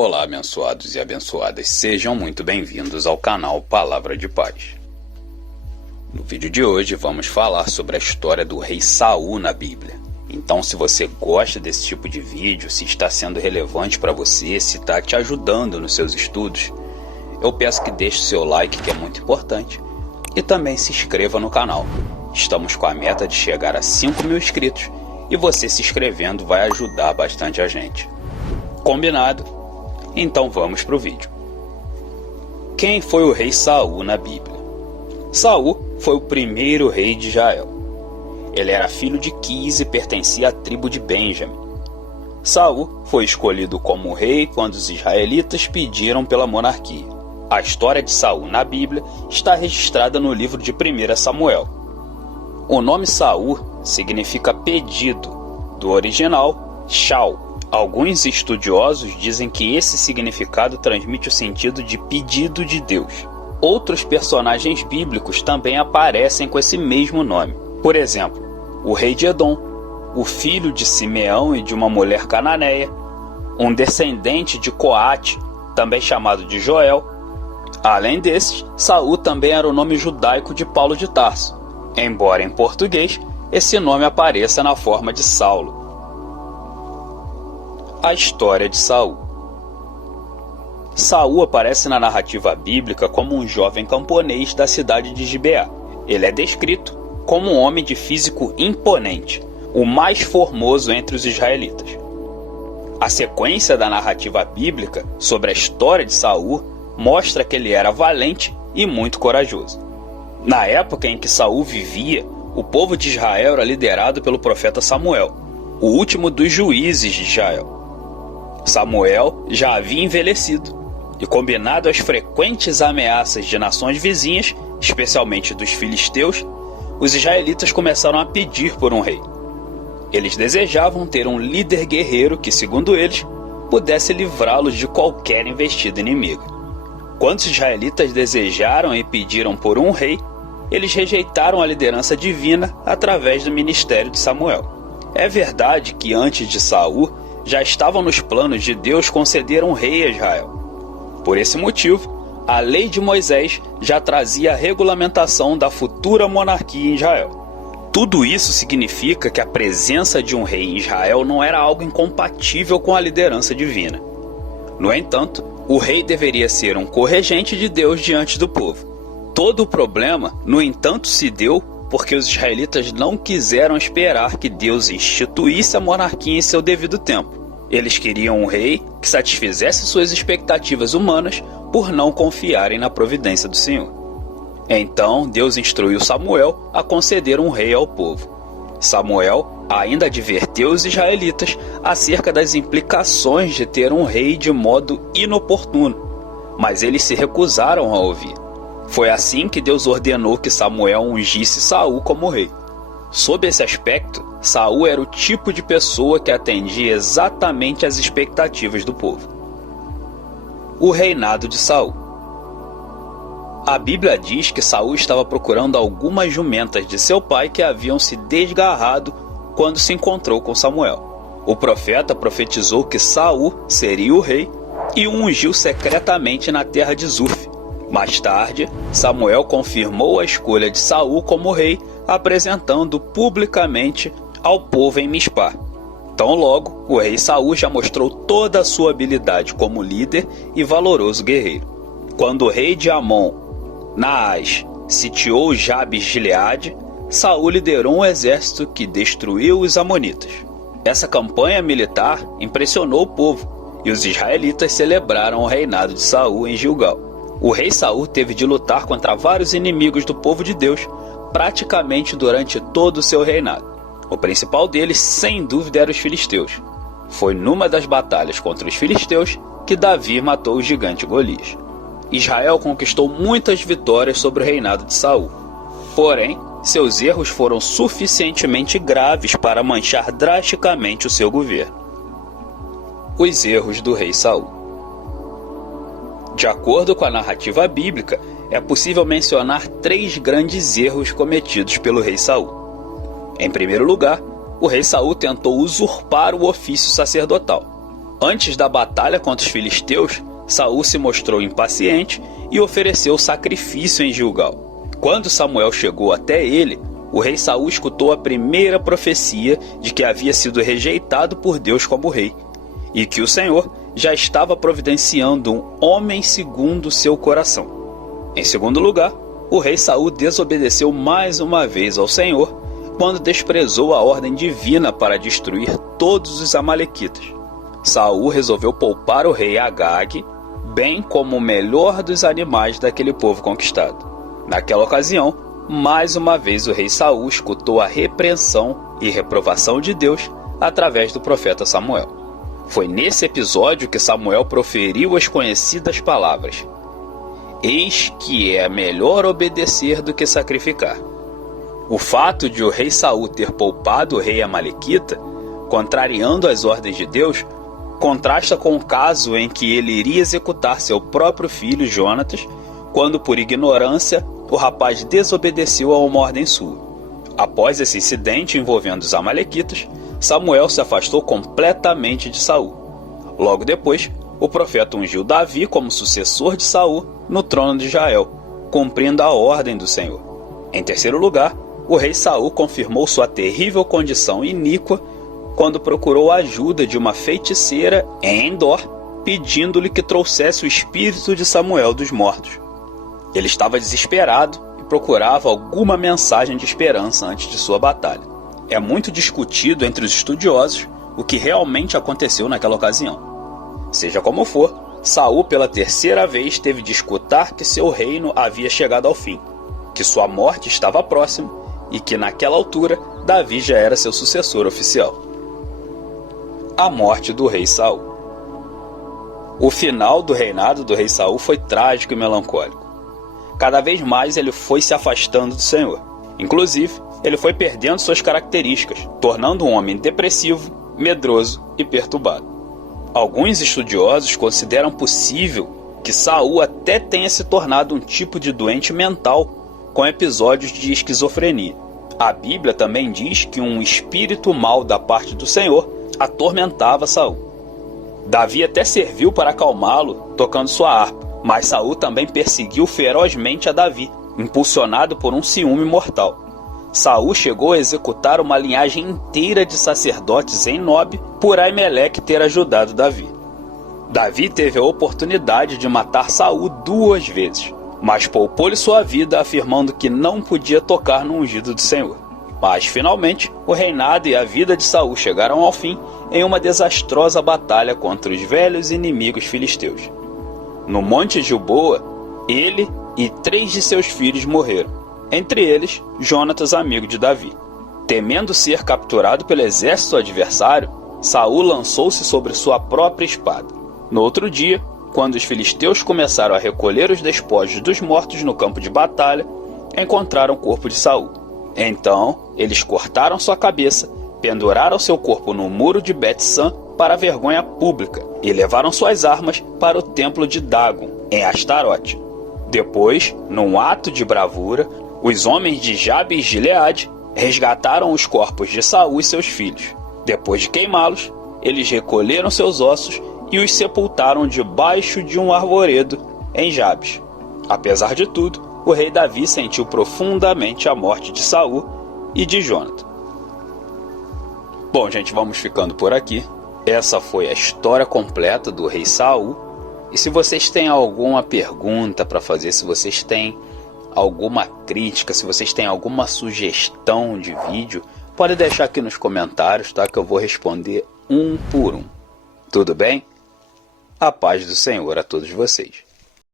Olá, abençoados e abençoadas, sejam muito bem-vindos ao canal Palavra de Paz. No vídeo de hoje vamos falar sobre a história do rei Saul na Bíblia. Então, se você gosta desse tipo de vídeo, se está sendo relevante para você, se está te ajudando nos seus estudos, eu peço que deixe o seu like, que é muito importante, e também se inscreva no canal. Estamos com a meta de chegar a 5.000 inscritos e você se inscrevendo vai ajudar bastante a gente. Combinado? Então vamos para o vídeo. Quem foi o rei Saul na Bíblia? Saul foi o primeiro rei de Israel. Ele era filho de Quis e pertencia à tribo de Benjamim. Saul foi escolhido como rei quando os israelitas pediram pela monarquia. A história de Saul na Bíblia está registrada no livro de 1 Samuel. O nome Saul significa pedido, do original Shau. Alguns estudiosos dizem que esse significado transmite o sentido de pedido de Deus. Outros personagens bíblicos também aparecem com esse mesmo nome. Por exemplo, o rei de Edom, o filho de Simeão e de uma mulher cananeia, um descendente de Coate, também chamado de Joel. Além desses, Saul também era o nome judaico de Paulo de Tarso, embora em português esse nome apareça na forma de Saulo. A história de Saul. Saul aparece na narrativa bíblica como um jovem camponês da cidade de Gibeá. Ele é descrito como um homem de físico imponente, o mais formoso entre os israelitas. A sequência da narrativa bíblica sobre a história de Saul mostra que ele era valente e muito corajoso. Na época em que Saul vivia, o povo de Israel era liderado pelo profeta Samuel, o último dos juízes de Israel. Samuel já havia envelhecido, e combinado às frequentes ameaças de nações vizinhas, especialmente dos filisteus, os israelitas começaram a pedir por um rei. Eles desejavam ter um líder guerreiro que, segundo eles, pudesse livrá-los de qualquer investida inimiga. Quando os israelitas desejaram e pediram por um rei, eles rejeitaram a liderança divina através do ministério de Samuel. É verdade que antes de Saul, já estavam nos planos de Deus conceder um rei a Israel. Por esse motivo, a lei de Moisés já trazia a regulamentação da futura monarquia em Israel. Tudo isso significa que a presença de um rei em Israel não era algo incompatível com a liderança divina. No entanto, o rei deveria ser um corregente de Deus diante do povo. Todo o problema, no entanto, se deu porque os israelitas não quiseram esperar que Deus instituísse a monarquia em seu devido tempo. Eles queriam um rei que satisfizesse suas expectativas humanas por não confiarem na providência do Senhor. Então Deus instruiu Samuel a conceder um rei ao povo. Samuel ainda adverteu os israelitas acerca das implicações de ter um rei de modo inoportuno, mas eles se recusaram a ouvir. Foi assim que Deus ordenou que Samuel ungisse Saul como rei. Sob esse aspecto, Saul era o tipo de pessoa que atendia exatamente às expectativas do povo. O reinado de Saul. A Bíblia diz que Saul estava procurando algumas jumentas de seu pai que haviam se desgarrado quando se encontrou com Samuel. O profeta profetizou que Saul seria o rei e o ungiu secretamente na terra de Zuf. Mais tarde, Samuel confirmou a escolha de Saul como rei, apresentando publicamente ao povo em Mispá. Tão logo, o rei Saul já mostrou toda a sua habilidade como líder e valoroso guerreiro. Quando o rei de Amon, Naás, sitiou Jabes de Gileade, Saul liderou um exército que destruiu os amonitas. Essa campanha militar impressionou o povo, e os israelitas celebraram o reinado de Saul em Gilgal. O rei Saul teve de lutar contra vários inimigos do povo de Deus praticamente durante todo o seu reinado. O principal deles, sem dúvida, eram os filisteus. Foi numa das batalhas contra os filisteus que Davi matou o gigante Golias. Israel conquistou muitas vitórias sobre o reinado de Saul. Porém, seus erros foram suficientemente graves para manchar drasticamente o seu governo. Os erros do rei Saul. De acordo com a narrativa bíblica, é possível mencionar 3 grandes erros cometidos pelo rei Saul. Em primeiro lugar, o rei Saul tentou usurpar o ofício sacerdotal. Antes da batalha contra os filisteus, Saul se mostrou impaciente e ofereceu sacrifício em Gilgal. Quando Samuel chegou até ele, o rei Saul escutou a primeira profecia de que havia sido rejeitado por Deus como rei, e que o Senhor já estava providenciando um homem segundo seu coração. Em segundo lugar, o rei Saul desobedeceu mais uma vez ao Senhor quando desprezou a ordem divina para destruir todos os amalequitas. Saul resolveu poupar o rei Agag, bem como o melhor dos animais daquele povo conquistado. Naquela ocasião, mais uma vez o rei Saul escutou a repreensão e reprovação de Deus através do profeta Samuel. Foi nesse episódio que Samuel proferiu as conhecidas palavras: "Eis que é melhor obedecer do que sacrificar." O fato de o rei Saul ter poupado o rei amalequita, contrariando as ordens de Deus, contrasta com o caso em que ele iria executar seu próprio filho Jonatas, quando por ignorância o rapaz desobedeceu a uma ordem sua. Após esse incidente envolvendo os amalequitas, Samuel se afastou completamente de Saul. Logo depois, o profeta ungiu Davi como sucessor de Saul no trono de Israel, cumprindo a ordem do Senhor. Em terceiro lugar, o rei Saul confirmou sua terrível condição iníqua quando procurou a ajuda de uma feiticeira em Endor, pedindo-lhe que trouxesse o espírito de Samuel dos mortos. Ele estava desesperado e procurava alguma mensagem de esperança antes de sua batalha. É muito discutido entre os estudiosos o que realmente aconteceu naquela ocasião. Seja como for, Saul pela terceira vez teve de escutar que seu reino havia chegado ao fim, que sua morte estava próxima e que naquela altura Davi já era seu sucessor oficial. A morte do rei Saul. O final do reinado do rei Saul foi trágico e melancólico. Cada vez mais ele foi se afastando do Senhor. Inclusive, ele foi perdendo suas características, tornando um homem depressivo, medroso e perturbado. Alguns estudiosos consideram possível que Saul até tenha se tornado um tipo de doente mental com episódios de esquizofrenia. A Bíblia também diz que um espírito mau da parte do Senhor atormentava Saul. Davi até serviu para acalmá-lo tocando sua harpa, mas Saul também perseguiu ferozmente a Davi, impulsionado por um ciúme mortal. Saul chegou a executar uma linhagem inteira de sacerdotes em Nob por Aimeleque ter ajudado Davi. Davi teve a oportunidade de matar Saul 2 vezes, mas poupou-lhe sua vida afirmando que não podia tocar no ungido do Senhor. Mas, finalmente, o reinado e a vida de Saul chegaram ao fim em uma desastrosa batalha contra os velhos inimigos filisteus. No Monte Gilboa, ele e 3 de seus filhos morreram, entre eles Jonatas, amigo de Davi. Temendo ser capturado pelo exército adversário, Saul lançou-se sobre sua própria espada. No outro dia, quando os filisteus começaram a recolher os despojos dos mortos no campo de batalha, encontraram o corpo de Saul. Então, eles cortaram sua cabeça, penduraram seu corpo no muro de Bet-San para a vergonha pública e levaram suas armas para o templo de Dagon, em Astarote. Depois, num ato de bravura, os homens de Jabes de Gileade resgataram os corpos de Saul e seus filhos. Depois de queimá-los, eles recolheram seus ossos e os sepultaram debaixo de um arvoredo em Jabes. Apesar de tudo, o rei Davi sentiu profundamente a morte de Saul e de Jonatas. Bom, gente, vamos ficando por aqui. Essa foi a história completa do rei Saul. E se vocês têm alguma pergunta para fazer, se vocês têm alguma crítica, se vocês têm alguma sugestão de vídeo, pode deixar aqui nos comentários, tá? Que eu vou responder um por um. Tudo bem? A paz do Senhor a todos vocês.